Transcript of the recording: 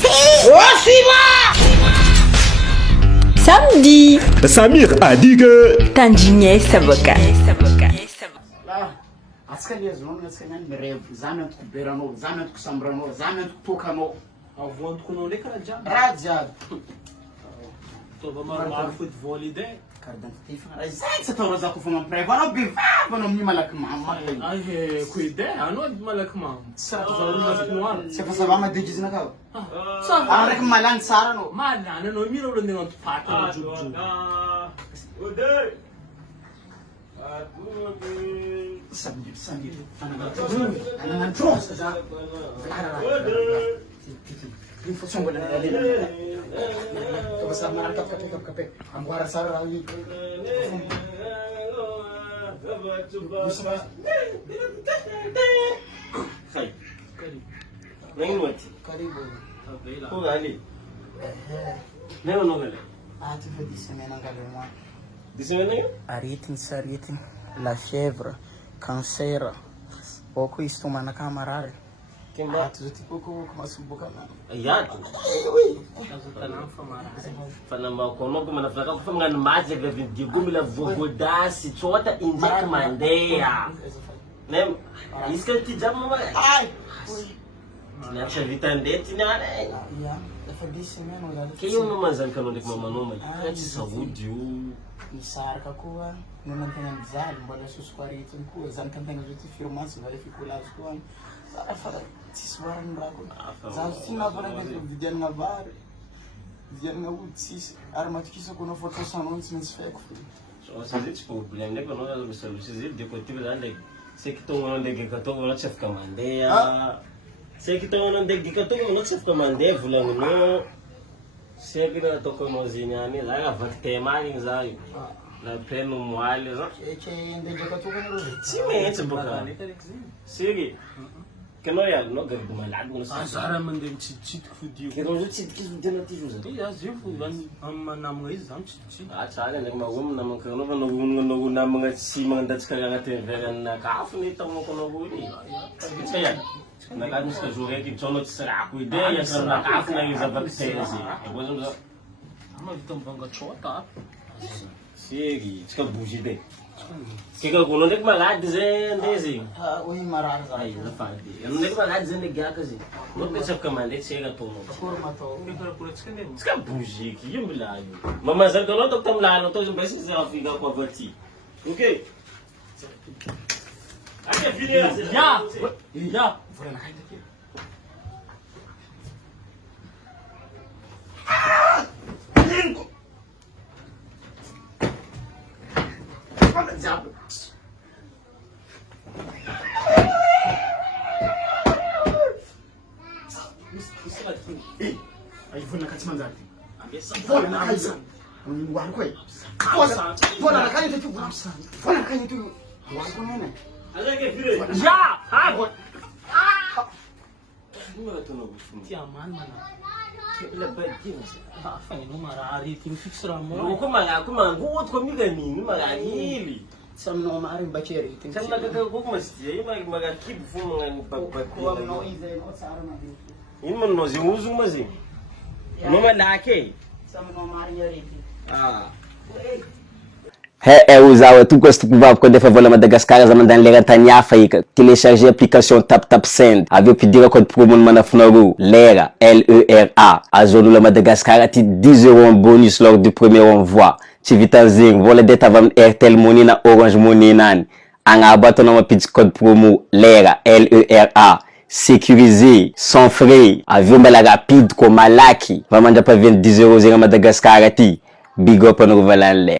c'est... Oh, suis-moi! Samedi. Samir a dit que... Tandigne Savoka. Askalias non askalian merev zanat ku berano zanat ku sambrano zanat ku tokano avond ku non le karaja raja to ba mar futebol ide kardan tifa zai sa tawra ku fuma prevaro biva bano mi malak ma ai ku ide ano malak ma sa zaru mas noir se fa sabama digis na ka sa arek malan sarano malana no miro lo ngon pata juju ode Sambil, anak terus saja. Info sungguh dari coba sama angkat kape, ambar sarah lagi. Bisa. Hai. Nenguat. Karibu. Kau gali. Nengu nongale. Tu fais des semaines encore. Di semaine nga? Aritin, la fièvre, cancer, pouco isto mana camarada. Kimba? Tu ti pouco masumbuka na. Ayat. Fanamba kono kuma nafaka kufanga na maji vya vigumi la vogodasi chota injek mandea. Nem, iska tijama ma. Ai. Na chavitandeti na. Ya, fa des semaines wala. Kayo naman zan kanon dik mama no mai. Kachi sa audio. Misar ka kuwa, nung nantang zal, wala suskwaritin kuwa, zan kantang juti firman sa vai fikulas kuwa. Sa fara tiswaran rago. Za sina fara ke vidian nga var. Vidian nga utsis armat kisa kuno foto sanon sins fake. So sizit problem ne kono la solution de côté là de c'est que ton on de que ton on chef commandé. C'est que ton on de que ton on chef commandé voulons no. C'est que na toko mozinani la vaktema inzayo. La pleno moale za. Che ndege ka tuko no. Simete boka. Sigi. Kano ya no gar duma lad mun sa. Azara man dem chit fudio Kano lu chit kis dena ti juza. ya zifu ban amma na mu izam chit A tsare ne ma wum na man kano ba no no na mga si mga dats ka nga te vegan na ka afu ni tamo kono buni. Kaya na lad mus ka jure ki chono tsara ku ide ya kar na ka afu na iza bakteria si. Bozo za. amma vitam banga chota Sigi, ska bujide. Kika kuno nek malad ze ndezi. Uhi marar za. Ay, na fadi. Ano nek malad ze nek gya kasi. No pe chef kamande chega tono. Kurma to. ni kara pura skende Ska buje ki yum bilayo. Mama zar kono tok tam lalo to jum besi ze afiga ko verti. Okay. Ake video ya Furan haida ke. Ay, vona kati manzati. Vona na kaisa. Mungu wangu. Vona na kaisa tu. Vona na kaisa tu. Wangu nene. Ake video. ya ha Ngala tono bufu. ti aman mana Kila badi. ha fa no mara ari tim fixra No mo kuma ngut ko mi gani ni magani. Sam no mari baceri. Kan naga ko kuma sti maga kibu fu ngani Kuwa no ize no tsara na biyu. In man no zimuzu mazi. No malake. Sam no mari yari. usawa tu gosto kubab quando fa vola Madagascar zaman dan lera tanya faika télécharger application tap send avec pedir code promo mana fnaru lera LERA a zone la Madagascar ati 10 € en bonus lors du premier envoi ci vitazing vola data vam Airtel Money na Orange Money nan anga abato na pedir code promo lera LERA sécurisé sans frais avion bala rapide comme malaki va manja pa 10 € à Madagascar ati big up on valanle